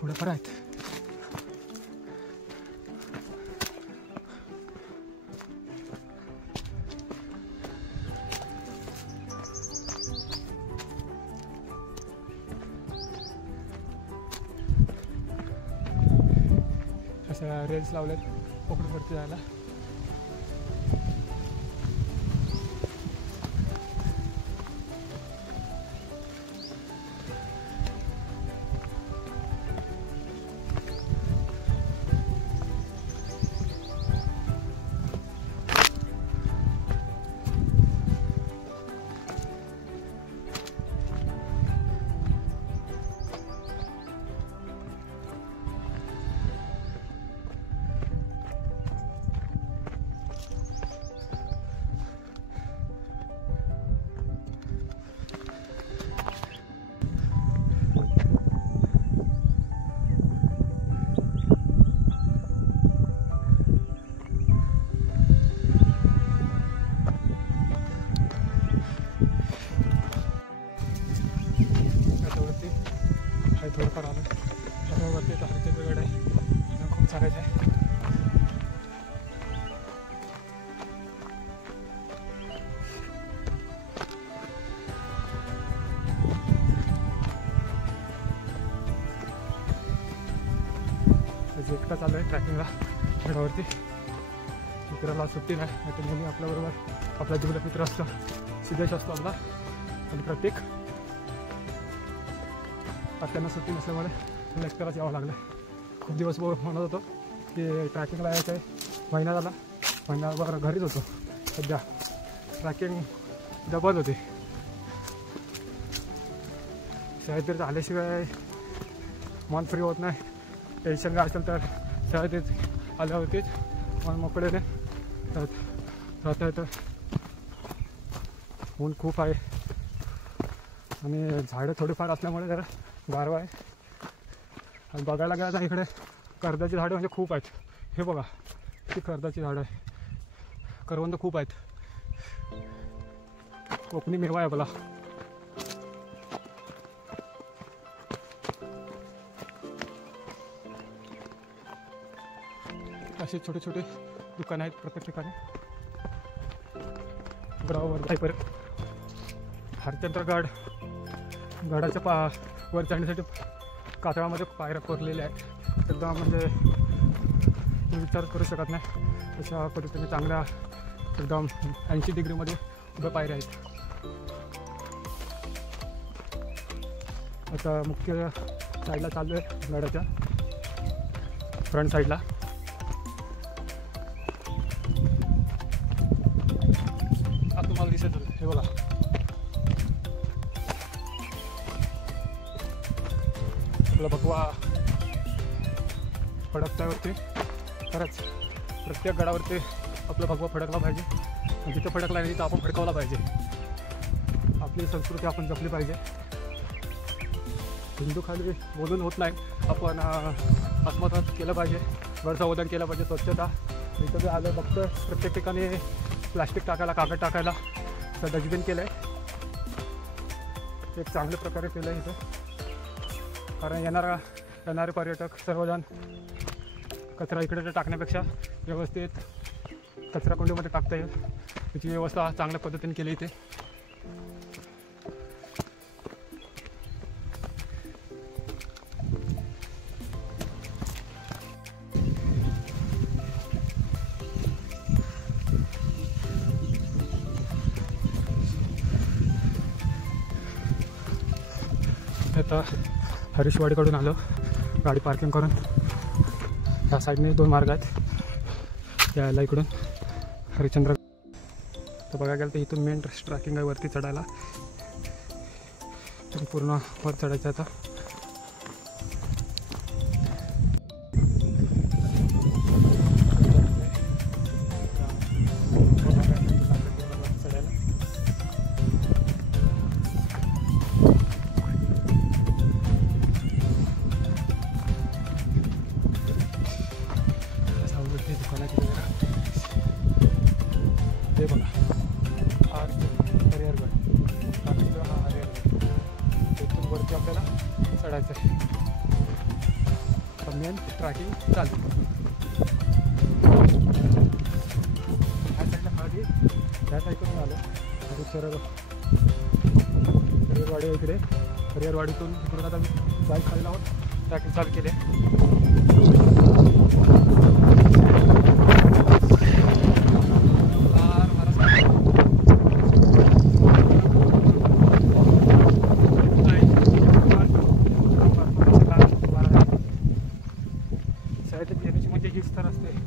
थोडेफार आहेत. अशा रेल्स लावल्यात पकडून वरती जायला. थोडंफार आलं वरती तारचे दगड आहे, खूप चालायचं आहे. एकटा चालू आहे ट्रॅकिंगला गडावरती. मित्राला सुट्टी नाही, नाहीतर मुली आपल्याबरोबर आपला जीवलग मित्र असतो, सिद्धेश असतो आपला. आणि प्रत्येक त्यांना सुट्टी नसल्यामुळे मला एकट्यालाच यावं लागलं. खूप दिवस म्हणत होतो की ट्रॅकिंगला यायचं आहे, महिना झाला, महिनाभर घरीच होतो. सध्या ट्रॅकिंग बंद होते. शाळेत आल्याशिवाय मन फ्री होत नाही. टेन्शन काय असेल तर शाळेत आल्या होतीच मन मोकळेने राहता येतं. ऊन खूप आहे आणि झाडं थोडीफार असल्यामुळे जरा गारवा आहे. आणि बघायला गेलं तर इकडे कर्दाची झाडं म्हणजे खूप आहेत. हे बघा किती कर्दाची झाडं आहे, करवंद खूप आहेत. कोकणी मेवा आहे आपला. असे छोटे छोटे दुकानं आहेत प्रत्येक ठिकाणी. गडावर जाईपर्यंत हरिश्चंद्रगड गडाच्या वर चढण्यासाठी कातळामध्ये पायऱ्या कोरलेल्या आहेत. एकदम म्हणजे विचार करू शकत नाही अशा पद्धतीने चांगल्या एकदम 80 डिग्रीमध्ये उभ्या पायऱ्या आहेत. आता मुख्य साईडला चालू आहे गडाच्या फ्रंट साईडला. आता तुम्हाला दिसत हे बघा, आपला भगवा फडकता वरती. खरंच प्रत्येक गडावरती आपला भगवा फडकला पाहिजे. आणि जिथं फडकला नाही तिथं आपण फडकवला पाहिजे. आपली संस्कृती आपण जपली पाहिजे. हिंदू खाली बोलून होत नाही, आपण आत्मसात केलं पाहिजे, गड संवर्धन केलं पाहिजे. स्वच्छता इथं बी आलं बघतं प्रत्येक ठिकाणी प्लास्टिक टाकायला, कागद टाकायला डस्टबिन केलं आहे. एक चांगल्या प्रकारे केलं आहे इथं. कारण येणारे पर्यटक सर्वजण कचरा इकडे टाकण्यापेक्षा व्यवस्थित कचराकुंडीमध्ये टाकता येईल त्याची व्यवस्था चांगल्या पद्धतीने केली इथे. आता हरीशवाडीकडून आलो गाडी पार्किंग करून. ह्या साईडने 2 मार्ग आहेत यायला इकडून हरिश्चंद्र. तर बघायला गेलं तर इथून मेन ट्रॅकिंग आहे वरती चढायला. पूर्ण वर चढायचं आता. ते बघा हरिहरगड, हा हरिहरगड. इथून वरती आपल्याला चढायचं आहे. मेन ट्रॅकिंग चालू. ह्या साईडला खाली ह्या साईडकडून आलो आणि सरळ हरिहरवाडी इकडे. हरिहरवाडीतून इकडून आता मी बाईक खाली लावून ट्रॅकिंग चालू केले. येण्याची म्हणजे हीच तर असते.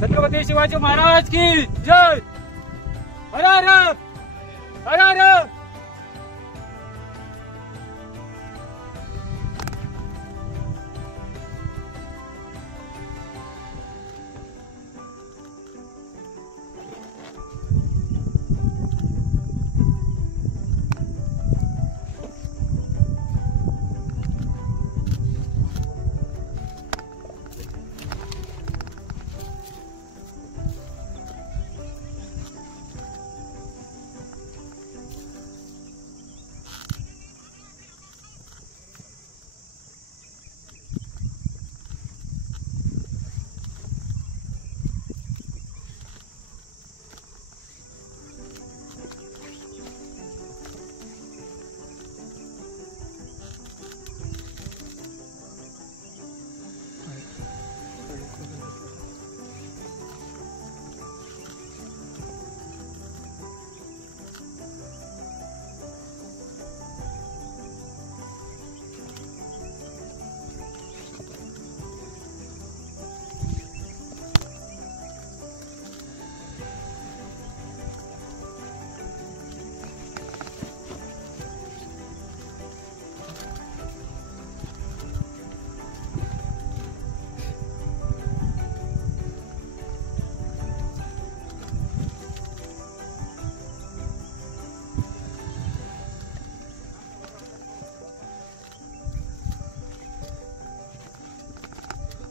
छत्रपती शिवाजी महाराज की जय. हर हर हर हर.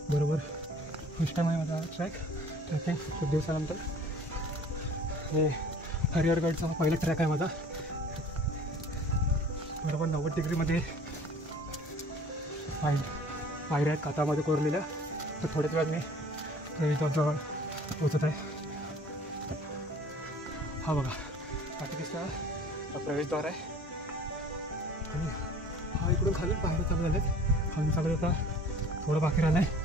बरोबर फर्स्ट टाइम आहे माझा ट्रॅकिंग खूप दिवसानंतर. हे हरिहरगडचा पहिला ट्रॅक आहे माझा. बरोबर 90 डिग्रीमध्ये पायऱ्या आहेत कातामध्ये कोरलेल्या. तर थोड्याच वेळात मी प्रवेशद्वाराजवळ पोचत आहे. हा बघा आता दिसता हा प्रवेशद्वार आहे आणि हा इकडून खालून पायऱ्या चालू झाल्यात. खालून चालत आता थोडं बाकी राहिलं आहे.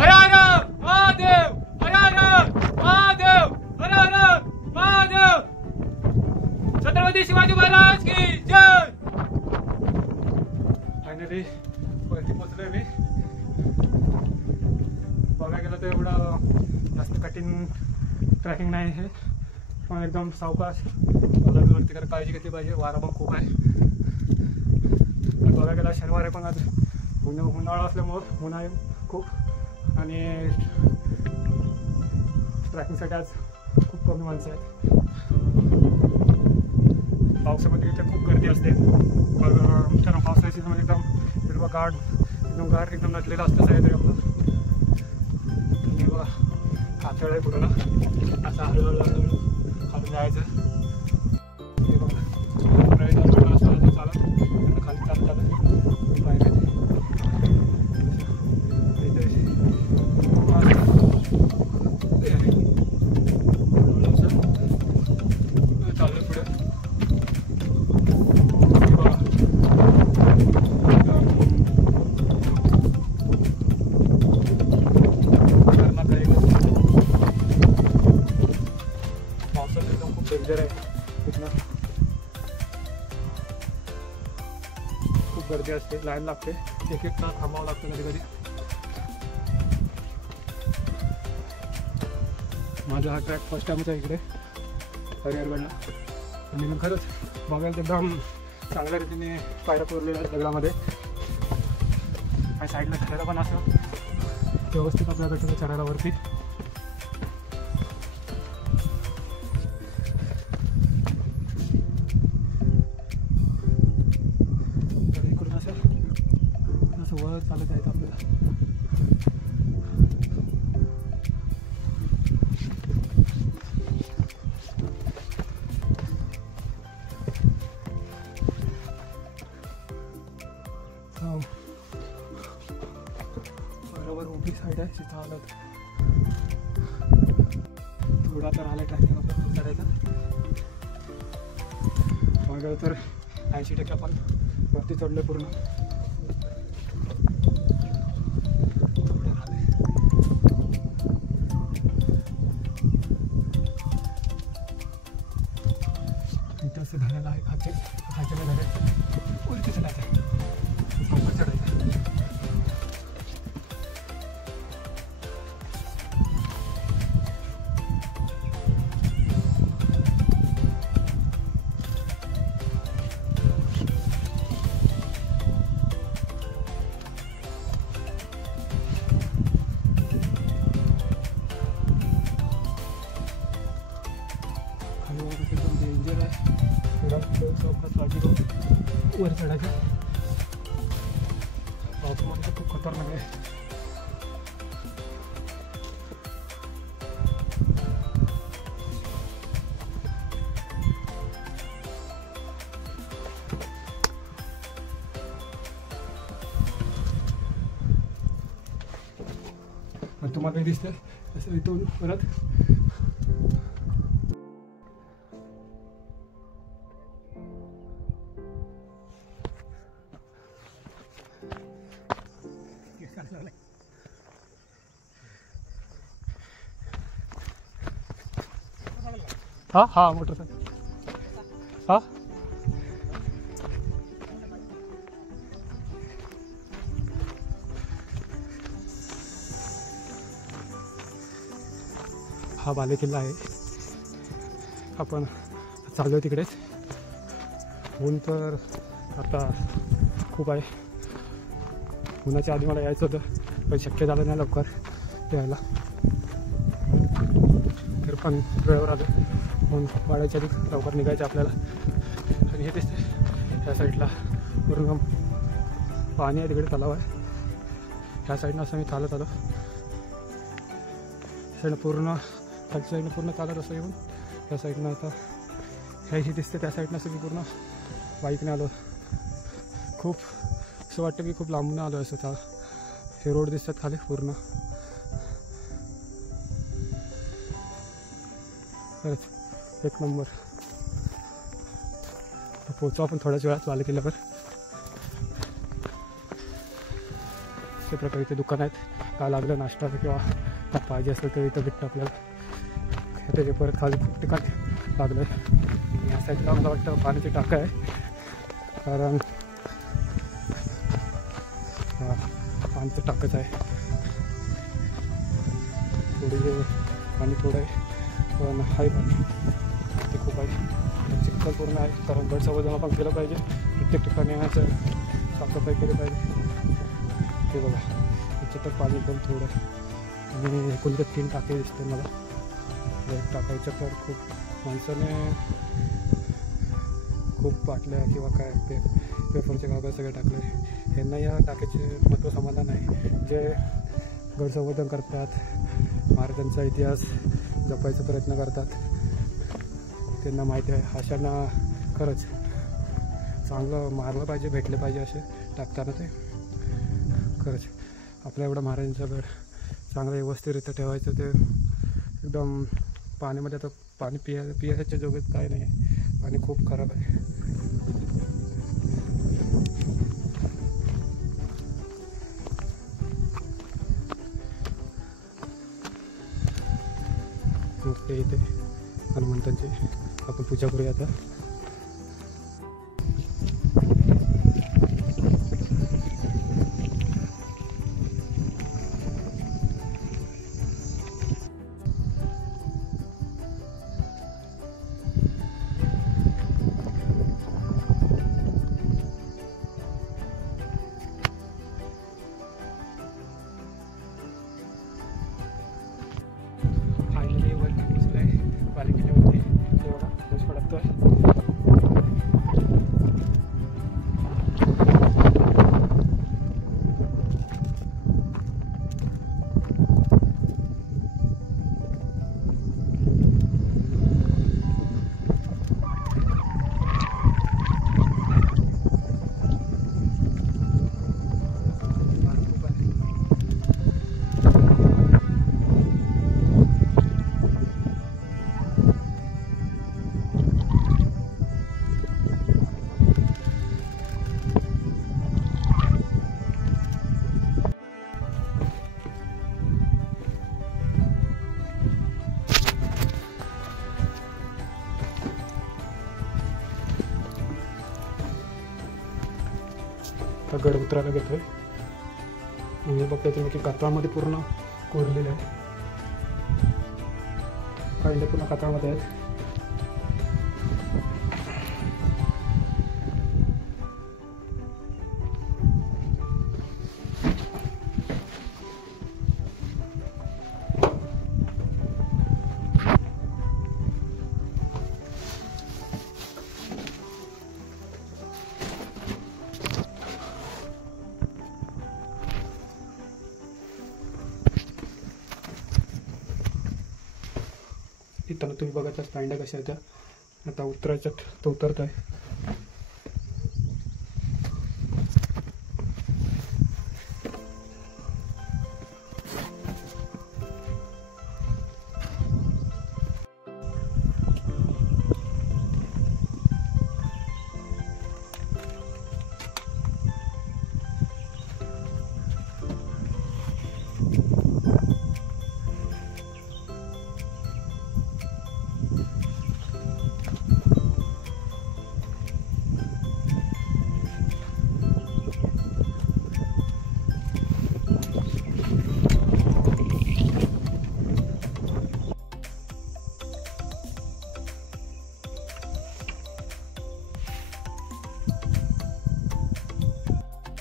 हर हर महादेव. हर हर जास्त कठीण ट्रॅकिंग नाही हे, पण एकदम सावकाश वरती कारण काळजी घेतली पाहिजे. वारा पण खूप आहे. बघा गेला शनिवार आहे, पण आज उन्हाळा असल्यामुळं ऊन आहे खूप आणि ट्रॅकिंगसाठी आज खूप कमी माणसं आहेत. पावसामध्ये इथे खूप गर्दी असते. मग पावसाळ्या सीझनमध्ये एकदम हिरवागार एकदम नटलेलं असतं सह्याद्री आपलं. आणि बघा कातळ आहे पूर्ण, असं हळूहळू खाली जायचं. हे बघा चालत खाली चालत चालत पाहिजे. चाललं पुढे पावसाचं एकदम खूप डेंजर आहे. तिथनं खूप गर्दी असते, लाईन लागते, एक एक तास थांबावं लागतं कधी कधी. माझा हा ट्रॅक फर्स्ट टाइमच आहे इकडे हरिहरगडला आणि मग खरंच बघायला एकदम चांगल्या रीतीने पायऱ्या पुरलेल्या आहेत दगडामध्ये आणि साईडला चढायला पण असं व्यवस्थित आपल्याला भेटतं चढायला वरती. इकडून असं वर चालत आहेत आपल्याला. बरोबर उभी साईड आहे, तिथं आलं थोडा तर आला ट्रॅकिंग आपण करायचा. मग तर 80% आपण वरती चढलो पूर्ण. इथं असं धरायला आहे खायच्या धरायचं वरती चढायचं समोर चढायचं. एकदम डेंजर आहे, वर चढायचं. पावसामध्ये खूप खतरनाक आहे. तुम्हाला दिसतंय असं इथून परत हाँ हाँ मोटरसाइकिल हाँ हा बालेकिल्ला आहे. आपण चाललो आहे तिकडेच. ऊन तर आता खूप आहे. उन्हाच्या आधी मला यायचं होतं पण शक्य झालं नाही लवकर यायला. तर पण वेळेवर आलं म्हणून वाढायच्या आधी लवकर निघायचं आपल्याला. आणि हे दिसते ह्या साईडला पूर्ण पाणी आहे, तिकडे तलाव आहे. ह्या साईडनं असं मी चालत आलो. साईडनं पूर्ण खालच्या साईडनं पूर्ण चालत असं येऊन त्या साईडनं आता ह्याही दिसते त्या साईडनं असं मी पूर्ण बाईकने आलो. खूप असं वाटतं की खूप लांबून आलो असं. त्या हे रोड दिसतात खाली पूर्ण. खरंच एक नंबर. पोहोचू आपण थोड्याच वेळात बालेकिल्ल्यावर. अशा प्रकारे इथे दुकान आहेत. काय लागलं नाश्ता किंवा काय पाहिजे असेल तर इथं भेटतं आपल्याला. त्याचे परत खाली खूप ठिकाणी लागलं आहे. या साईडला मला वाटतं पाण्याची टाकं आहे कारण पाण्याचं टाकंच आहे. थोडी पाणी थोडं आहे पण आहे पाणी ते खूप आहे. चिखल पूर्ण आहे कारण गड संवर्धन आपण केलं पाहिजे. प्रत्येक ठिकाणी याचं साफसफाई केली पाहिजे. ते बघा त्याच्यात तर पाणी एकदम थोडं आहे आणि कोणते 3 टाके दिसते मला. एक टाकायचं तर खूप माणसाने खूप बाटल्या किंवा काय पेपरचे कागद सगळे टाकले. यांना या टाक्याचे महत्त्व समाधान आहे. जे गड संवर्धन करतात, महाराजांचा इतिहास जपायचा प्रयत्न करतात, त्यांना माहिती आहे. अशांना खरंच चांगलं मारलं पाहिजे, भेटले पाहिजे असे टाकताना. ते खरंच आपल्या एवढा महाराजांचा गड चांगलं व्यवस्थितरित्या ठेवायचं. ते एकदम पाण्यामध्ये आता पाणी पियाच्या जोगत काय नाही आहे. पाणी खूप खराब आहे. मूर्ती इथे हनुमंतांची आपण पूजा करूया आता. फायनली वरती पोचलो आहे पालिकेच्यावरती. ते बघा पाऊस पडतोय. गड उतरायला घेतोय. हे बघताय तुम्ही की कातळामध्ये पूर्ण कोरलेलं आहे. कांडे पूर्ण कातळामध्ये आहेत. इथं तुम्ही बघायचा पांड्या कशा आहेत. आता उतरायच्यात तो उतरत आहे.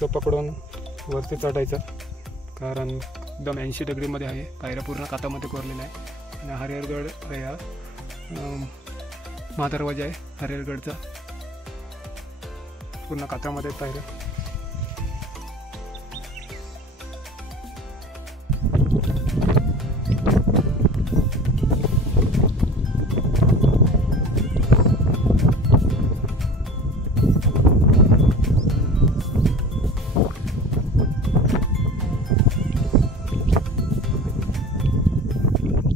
तो पकडून वरती चढायचं कारण एकदम 80 डिग्रीमध्ये आहे. पायऱ्या पूर्ण कातामध्ये कोरलेल्या आहे. आणि हरिहरगड या महादरवाजा आहे हरिहरगडचा. पूर्ण कातामध्ये पायऱ्या.